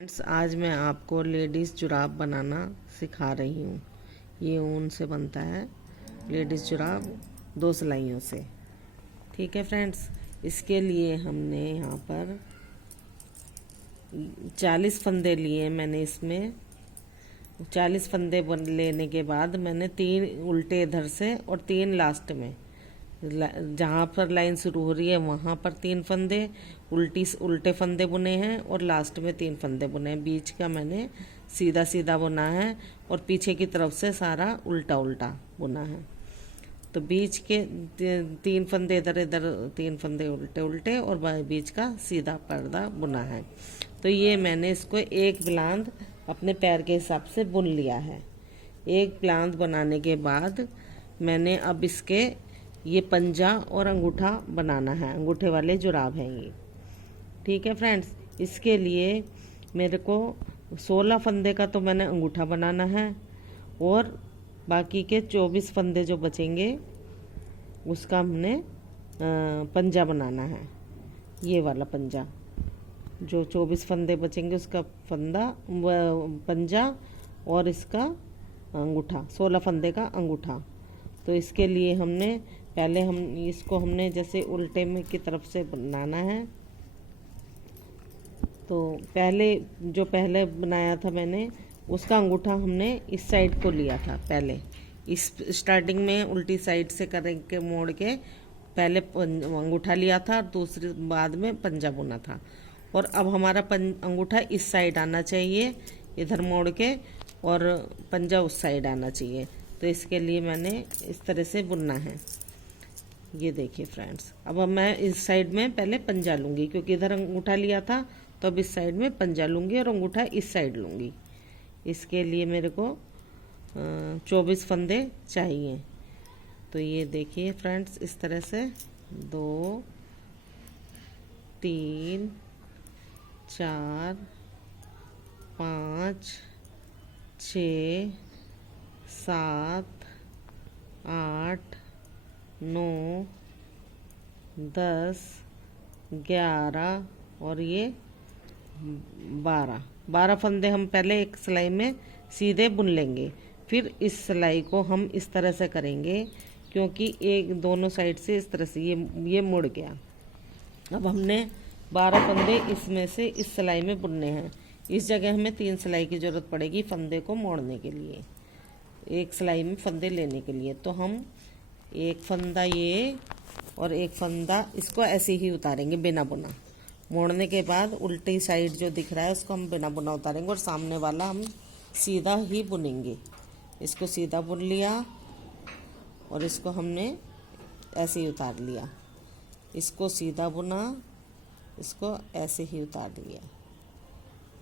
Friends, आज मैं आपको लेडीज़ जुराब बनाना सिखा रही हूँ। ये ऊन से बनता है लेडीज़ जुराब 2 सिलाइयों से। ठीक है फ्रेंड्स, इसके लिए हमने यहाँ पर 40 फंदे लिए। मैंने इसमें 40 फंदे लेने के बाद मैंने 3 उल्टे इधर से और 3 लास्ट में, जहाँ पर लाइन शुरू हो रही है वहाँ पर 3 फंदे उल्टे फंदे बुने हैं और लास्ट में 3 फंदे बुने हैं। बीच का मैंने सीधा सीधा बुना है और पीछे की तरफ से सारा उल्टा उल्टा बुना है। तो बीच के 3 फंदे इधर इधर, 3 फंदे उल्टे उल्टे और बीच का सीधा पर्दा बुना है। तो ये मैंने इसको एक बिलांद अपने पैर के हिसाब से बुन लिया है। एक बिलांद बनाने के बाद मैंने अब इसके ये पंजा और अंगूठा बनाना है। अंगूठे वाले जुराब हैं ये। ठीक है फ्रेंड्स, इसके लिए मेरे को 16 फंदे का तो मैंने अंगूठा बनाना है और बाकी के 24 फंदे जो बचेंगे उसका हमने पंजा बनाना है। ये वाला पंजा, जो 24 फंदे बचेंगे उसका पंजा और इसका अंगूठा, 16 फंदे का अंगूठा। तो इसके लिए हमने जैसे उल्टे में की तरफ से बनाना है। तो पहले बनाया था मैंने, उसका अंगूठा हमने इस साइड को लिया था। पहले इस स्टार्टिंग में उल्टी साइड से करके मोड़ के पहले अंगूठा लिया था, दूसरे बाद में पंजा बुना था। और अब हमारा अंगूठा इस साइड आना चाहिए, इधर मोड़ के, और पंजा उस साइड आना चाहिए। तो इसके लिए मैंने इस तरह से बुनना है। ये देखिए फ्रेंड्स, अब मैं इस साइड में पहले पंजा लूँगी, क्योंकि इधर अंगूठा लिया था। तो अब इस साइड में पंजा लूँगी और अंगूठा इस साइड लूँगी। इसके लिए मेरे को 24 फंदे चाहिए। तो ये देखिए फ्रेंड्स, इस तरह से 2 3 4 5 6 7 8 9 10 11 और ये 12 फंदे हम पहले एक सिलाई में सीधे बुन लेंगे। फिर इस सिलाई को हम इस तरह से करेंगे, क्योंकि दोनों साइड से इस तरह से ये मुड़ गया। अब हमने 12 फंदे इसमें से इस सिलाई में बुनने हैं। इस जगह हमें 3 सिलाई की ज़रूरत पड़ेगी फंदे को मोड़ने के लिए, एक सिलाई में फंदे लेने के लिए। तो हम एक फंदा ये और एक फंदा इसको ऐसे ही उतारेंगे बिना बुना। मोड़ने के बाद उल्टी साइड जो दिख रहा है उसको हम बिना बुना उतारेंगे और सामने वाला हम सीधा ही बुनेंगे। इसको सीधा बुन लिया और इसको हमने ऐसे ही उतार लिया। इसको सीधा बुना, इसको ऐसे ही उतार लिया।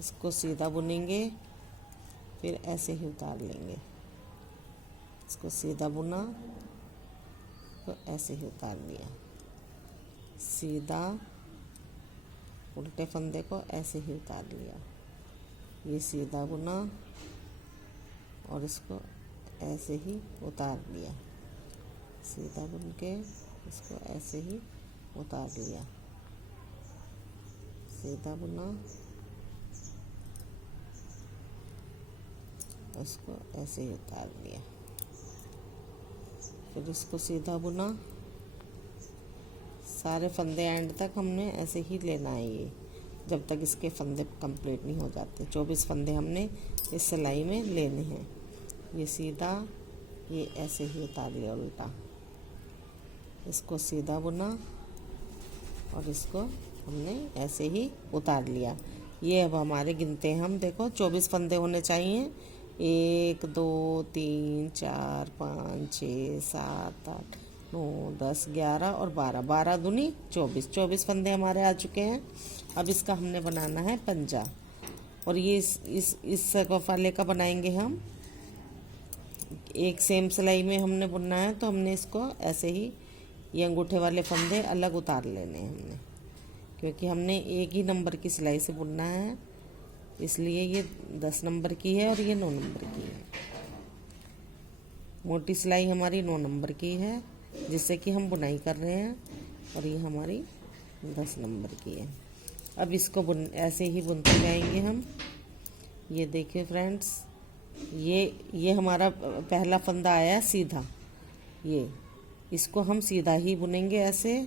इसको सीधा बुनेंगे, फिर ऐसे ही उतार लेंगे। इसको सीधा बुना तो ऐसे ही उतार लिया। सीधा उल्टे फंदे को ऐसे ही उतार लिया। ये सीधा बुना और इसको ऐसे ही उतार लिया। सीधा बुन के इसको ऐसे ही उतार लिया। सीधा बुना, इसको ऐसे ही उतार लिया। फिर इसको सीधा बुना। सारे फंदे एंड तक हमने ऐसे ही लेना है, ये जब तक इसके फंदे कंप्लीट नहीं हो जाते। 24 फंदे हमने इस सिलाई में लेने हैं। ये सीधा, ये ऐसे ही उतार लिया उल्टा। इसको सीधा बुना और इसको हमने ऐसे ही उतार लिया। ये अब हमारे गिनते हैं हम, देखो 24 फंदे होने चाहिए। 1 2 3 4 5 6 7 8 9 10 11 और 12 दूनी 24 फंदे हमारे आ चुके हैं। अब इसका हमने बनाना है पंजा। और ये इस वाले का बनाएंगे हम। एक सेम सिलाई में हमने बुनना है, तो हमने इसको ऐसे ही, ये अंगूठे वाले फंदे अलग उतार लेने हैं हमने, क्योंकि हमने एक ही नंबर की सिलाई से बुनना है। इसलिए ये 10 नंबर की है और ये 9 नंबर की है। मोटी सिलाई हमारी 9 नंबर की है, जिससे कि हम बुनाई कर रहे हैं, और ये हमारी 10 नंबर की है। अब इसको ऐसे ही बुनते जाएंगे हम। ये देखिए फ्रेंड्स, ये हमारा पहला फंदा आया सीधा। ये इसको हम सीधा ही बुनेंगे ऐसे,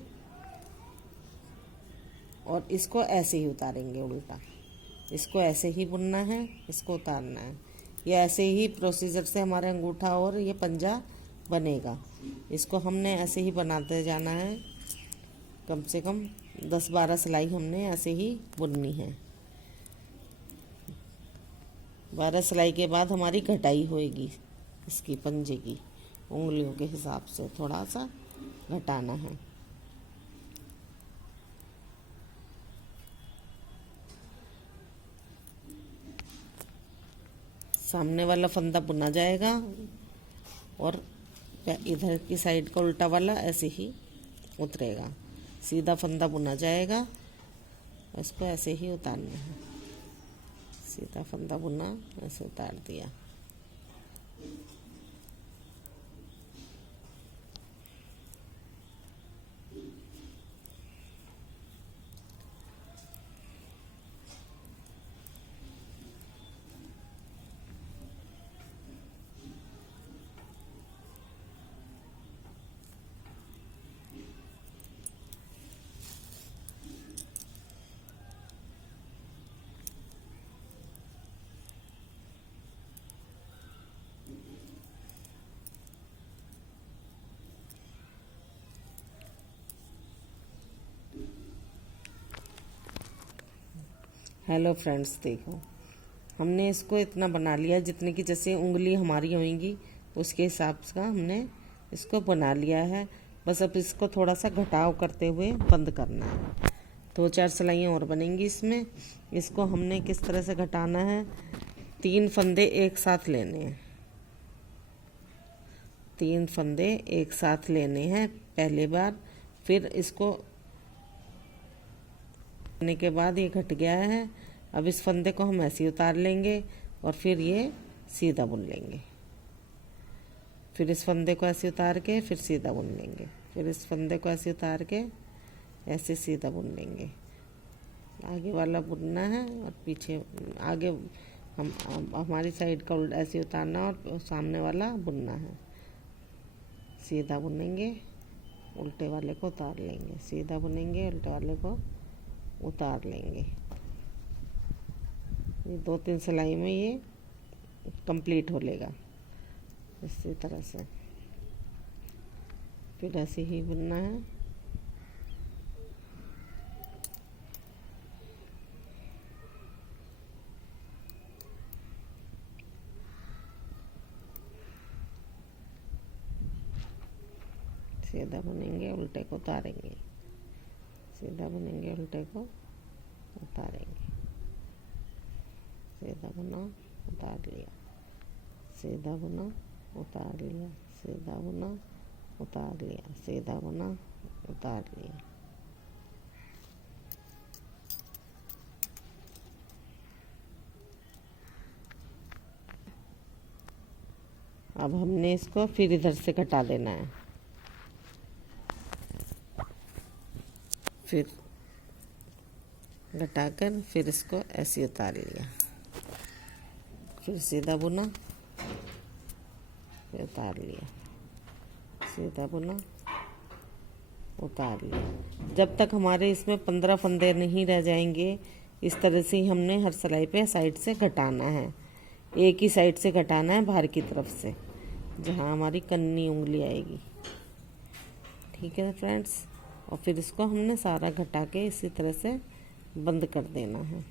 और इसको ऐसे ही उतारेंगे उल्टा। इसको ऐसे ही बुनना है, इसको उतारना है। ये ऐसे ही प्रोसीजर से हमारा अंगूठा और ये पंजा बनेगा। इसको हमने ऐसे ही बनाते जाना है। कम से कम 10-12 सिलाई हमने ऐसे ही बुननी है। 12 सिलाई के बाद हमारी घटाई होएगी इसकी पंजे की। उंगलियों के हिसाब से थोड़ा सा घटाना है। सामने वाला फंदा बुना जाएगा और इधर की साइड का उल्टा वाला ऐसे ही उतरेगा। सीधा फंदा बुना जाएगा, इसको ऐसे ही उतारना है। सीधा फंदा बुना, ऐसे उतार दिया। हेलो फ्रेंड्स, देखो हमने इसको इतना बना लिया जितने की जैसे उंगली हमारी होंगी उसके हिसाब का हमने इसको बना लिया है। बस अब इसको थोड़ा सा घटाव करते हुए बंद करना है। 2-4 सिलाइयाँ और बनेंगी इसमें। इसको हमने किस तरह से घटाना है, 3 फंदे एक साथ लेने हैं। 3 फंदे एक साथ लेने हैं पहली बार। फिर इसको करने के बाद ये घट गया है। अब इस फंदे को हम ऐसे ही उतार लेंगे और फिर ये सीधा बुन लेंगे। फिर इस फंदे को ऐसे उतार के फिर सीधा बुन लेंगे। फिर इस फंदे को ऐसे उतार के ऐसे सीधा बुन लेंगे। आगे वाला बुनना है और पीछे आगे हम हमारी साइड का ऐसे उतारना और सामने वाला बुनना है। सीधा बुनेंगे, उल्टे वाले को उतार लेंगे। सीधा बुनेंगे, उल्टे वाले को उतार लेंगे। ये 2-3 सिलाई में ये कंप्लीट हो लेगा इसी तरह से। फिर ऐसे ही बुनना है। सीधा बुनेंगे, उल्टे को उतारेंगे। सीधा बुनेंगे, उल्टे को उतारेंगे। सीधा बुना, उतार लिया। सीधा बुना, उतार लिया। सीधा बुना, उतार लिया। सीधा बुना, उतार लिया। अब हमने इसको फिर इधर से घटा देना है। फिर घटाकर फिर इसको ऐसे उतार लिया। फिर सीधा बुना, फिर उतार लिया। सीधा बुना, उतार लिया। जब तक हमारे इसमें 15 फंदे नहीं रह जाएंगे, इस तरह से ही हमने हर सिलाई पे साइड से घटाना है। एक ही साइड से घटाना है, बाहर की तरफ से, जहाँ हमारी कन्नी उंगली आएगी। ठीक है फ्रेंड्स। और फिर इसको हमने सारा घटा के इसी तरह से बंद कर देना है।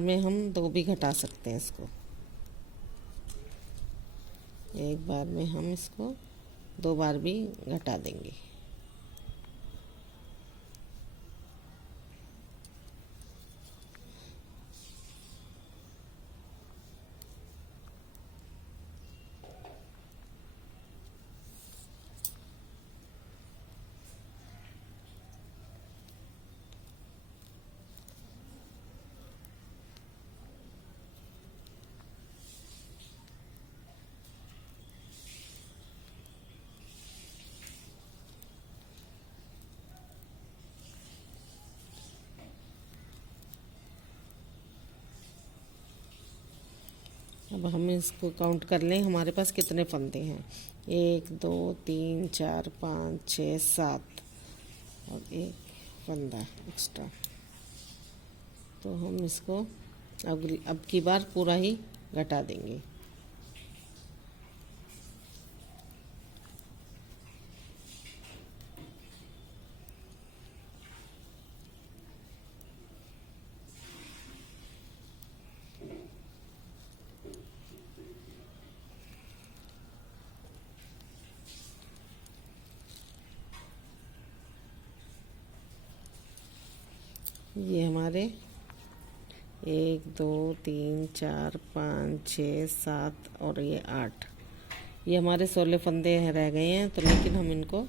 में हम 2 भी घटा सकते हैं इसको। एक बार में हम इसको 2 बार भी घटा देंगे। अब हम इसको काउंट कर लें हमारे पास कितने फंदे हैं। 1 2 3 4 5 6 7 और एक फंदा एक्स्ट्रा। तो हम इसको अब की बार पूरा ही घटा देंगे। ये हमारे 1 2 3 4 5 6 7 और ये 8, ये हमारे 16 फंदे रह गए हैं। तो लेकिन हम इनको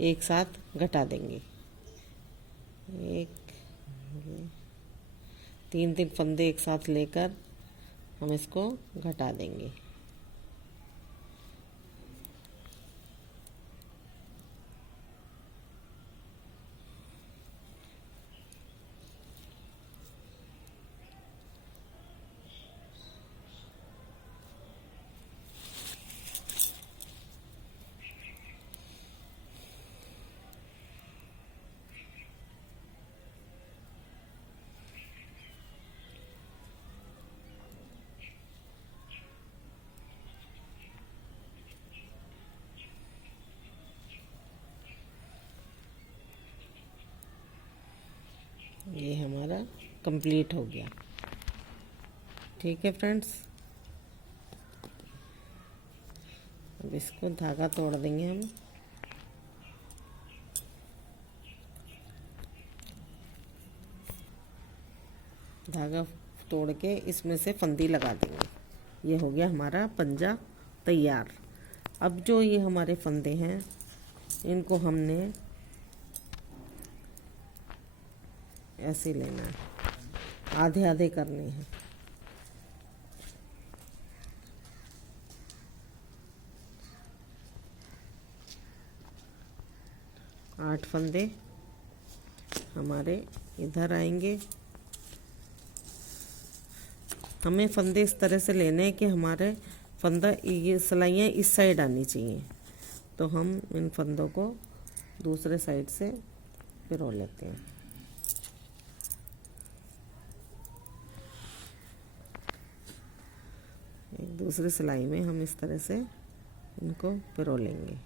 एक साथ घटा देंगे। 3 फंदे एक साथ लेकर हम इसको घटा देंगे। ये हमारा कंप्लीट हो गया। ठीक है फ्रेंड्स, अब इसको धागा तोड़ देंगे हम। धागा तोड़ के इसमें से फंदी लगा देंगे। ये हो गया हमारा पंजा तैयार। अब जो ये हमारे फंदे हैं इनको हमने ऐसे लेना है, आधे आधे करने हैं। आठ फंदे हमारे इधर आएंगे। हमें फंदे इस तरह से लेने हैं कि हमारे फंदा ये सिलाइयाँ इस साइड आनी चाहिए। तो हम इन फंदों को दूसरे साइड से पिरो लेते हैं। एक दूसरी सिलाई में हम इस तरह से इनको पिरो लेंगे।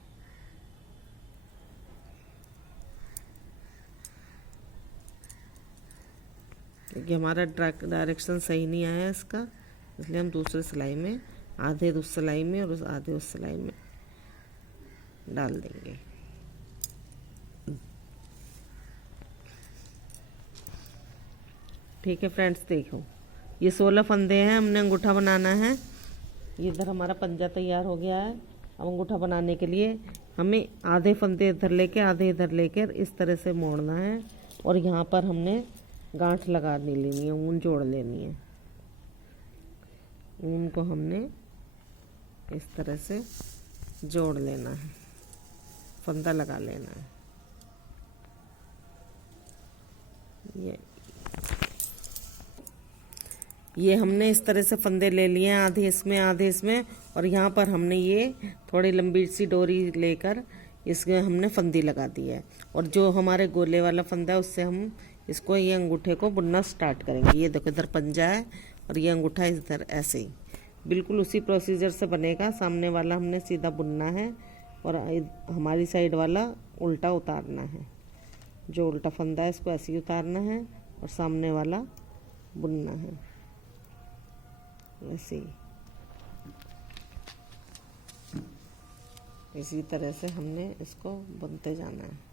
क्योंकि हमारा डायरेक्शन सही नहीं आया इसका, इसलिए हम दूसरी सिलाई में आधे उस सिलाई में और आधे उस सिलाई में डाल देंगे। ठीक है फ्रेंड्स, देखो ये 16 फंदे हैं, हमने अंगूठा बनाना है। ये इधर हमारा पंजा तैयार हो गया है। अब अंगूठा बनाने के लिए हमें आधे फंदे इधर लेके आधे इधर लेकर इस तरह से मोड़ना है और यहाँ पर हमने गांठ लगा लेनी है, ऊन जोड़ लेनी है। ऊन को हमने इस तरह से जोड़ लेना है, फंदा लगा लेना है। ये हमने इस तरह से फंदे ले लिए हैं, आधे इसमें आधे इसमें, और यहाँ पर हमने ये थोड़ी लंबी सी डोरी लेकर इसमें हमने फंदी लगा दी है। और जो हमारे गोले वाला फंदा है उससे हम इसको ये अंगूठे को बुनना स्टार्ट करेंगे। ये देखो इधर पंजा है और ये अंगूठा इधर, ऐसे ही बिल्कुल उसी प्रोसीजर से बनेगा। सामने वाला हमने सीधा बुनना है और हमारी साइड वाला उल्टा उतारना है। जो उल्टा फंदा है इसको ऐसे ही उतारना है और सामने वाला बुनना है। ऐसे ही इसी तरह से हमने इसको बुनते जाना है।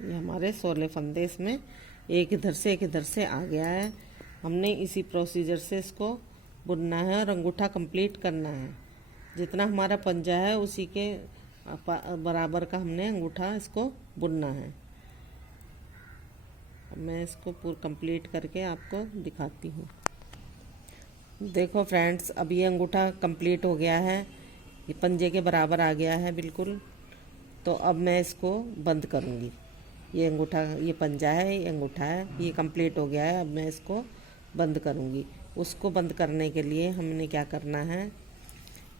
ये हमारे 16 फंदे इसमें एक इधर से आ गया है। हमने इसी प्रोसीजर से इसको बुनना है और अंगूठा कंप्लीट करना है। जितना हमारा पंजा है उसी के बराबर का हमने अंगूठा इसको बुनना है। अब मैं इसको पूरा कंप्लीट करके आपको दिखाती हूँ। देखो फ्रेंड्स, अब ये अंगूठा कंप्लीट हो गया है, ये पंजे के बराबर आ गया है बिल्कुल। तो अब मैं इसको बंद करूँगी। ये अंगूठा, ये पंजा है, ये अंगूठा है, ये कंप्लीट हो गया है। अब मैं इसको बंद करूँगी। उसको बंद करने के लिए हमने क्या करना है,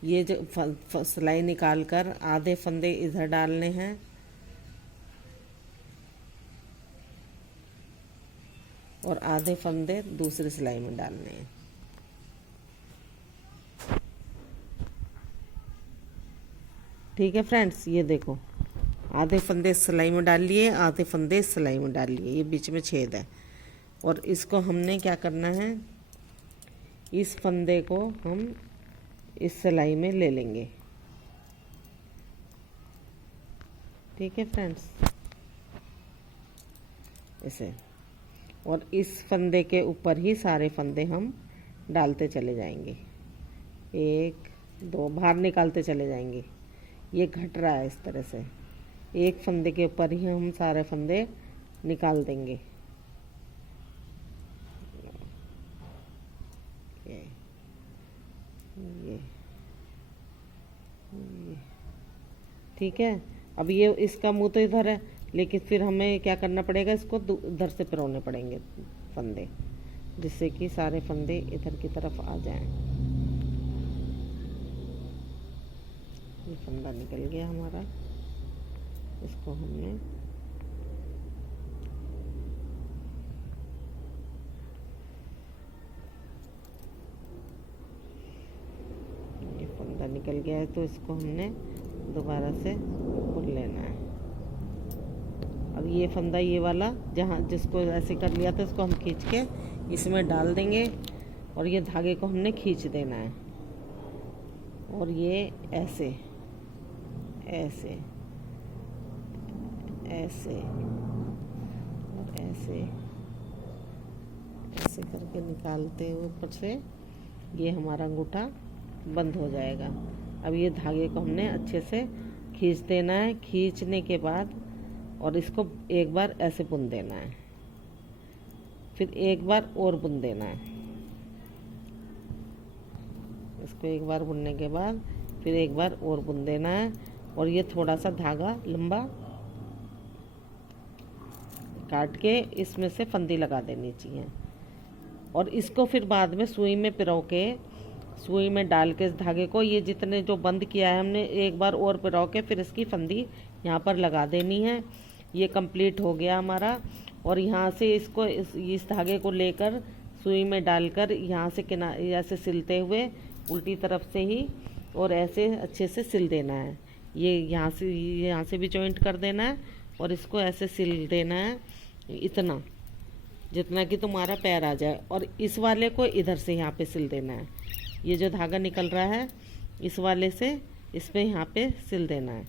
ये जो सिलाई निकाल कर आधे फंदे इधर डालने हैं और आधे फंदे दूसरी सिलाई में डालने हैं। ठीक है फ्रेंड्स, ये देखो आधे फंदे सिलाई में डाल लिए, आधे फंदे सिलाई में डाल लिए, ये बीच में छेद है। और इसको हमने क्या करना है, इस फंदे को हम इस सिलाई में ले लेंगे। ठीक है फ्रेंड्स, ऐसे। और इस फंदे के ऊपर ही सारे फंदे हम डालते चले जाएंगे, 1 2 बाहर निकालते चले जाएंगे। ये घट रहा है इस तरह से, एक फंदे के ऊपर ही हम सारे फंदे निकाल देंगे। ये ठीक है। अब ये इसका मुंह तो इधर है, लेकिन फिर हमें क्या करना पड़ेगा, इसको इधर से पिरोने पड़ेंगे फंदे, जिससे कि सारे फंदे इधर की तरफ आ जाएं। ये फंदा निकल गया हमारा, इसको हमने ये फंदा निकल गया है, तो इसको हमने दोबारा से बुन लेना है। अब ये फंदा, ये वाला जहाँ जिसको ऐसे कर लिया था, इसको हम खींच के इसमें डाल देंगे और ये धागे को हमने खींच देना है। और ये ऐसे ऐसे ऐसे और ऐसे ऐसे करके निकालते हुए ऊपर से ये हमारा अंगूठा बंद हो जाएगा। अब ये धागे को हमने अच्छे से खींच देना है। खींचने के बाद और इसको एक बार ऐसे बुन देना है, फिर एक बार और बुन देना है। इसको एक बार बुनने के बाद फिर एक बार और बुन देना है। और ये थोड़ा सा धागा लंबा काट के इसमें से फंदी लगा देनी चाहिए। और इसको फिर बाद में सुई में पिरो के, सुई में डाल के इस धागे को, ये जितने जो बंद किया है हमने, एक बार और पिरो के फिर इसकी फंदी यहाँ पर लगा देनी है। ये कंप्लीट हो गया हमारा। और यहाँ से इसको इस धागे को लेकर सुई में डालकर यहाँ से किनारे ऐसे सिलते हुए उल्टी तरफ से ही और ऐसे अच्छे से सिल देना है। ये यहाँ से भी जॉइंट कर देना है और इसको ऐसे सिल देना है, इतना जितना कि तुम्हारा पैर आ जाए। और इस वाले को इधर से यहाँ पे सिल देना है। ये जो धागा निकल रहा है इस वाले से इस पे यहाँ पे सिल देना है।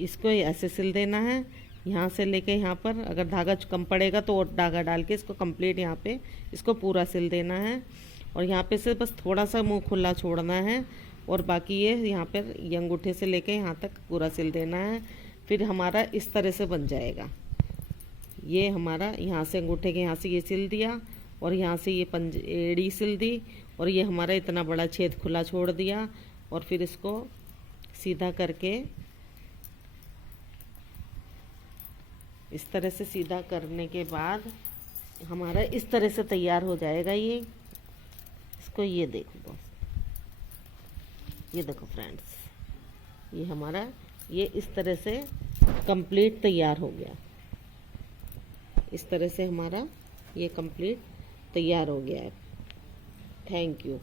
इसको ऐसे सिल देना है, यहाँ से लेके यहाँ पर। अगर धागा कम पड़ेगा तो और धागा डाल के इसको कंप्लीट यहाँ पे इसको पूरा सिल देना है। और यहाँ पे से बस थोड़ा सा मुंह खुला छोड़ना है और बाकी ये यहाँ पर ये अंगूठे से लेके यहाँ तक पूरा सिल देना है। फिर हमारा इस तरह से बन जाएगा। ये हमारा यहाँ से अंगूठे के यहाँ से ये सिल दिया और यहाँ से ये एड़ी सिल दी और ये हमारा इतना बड़ा छेद खुला छोड़ दिया। और फिर इसको सीधा करके इस तरह से सीधा करने के बाद हमारा इस तरह से तैयार हो जाएगा। ये इसको ये देखो दोस्त, ये देखो फ्रेंड्स, ये हमारा ये इस तरह से कंप्लीट तैयार हो गया। इस तरह से हमारा ये कंप्लीट तैयार हो गया है। Thank you.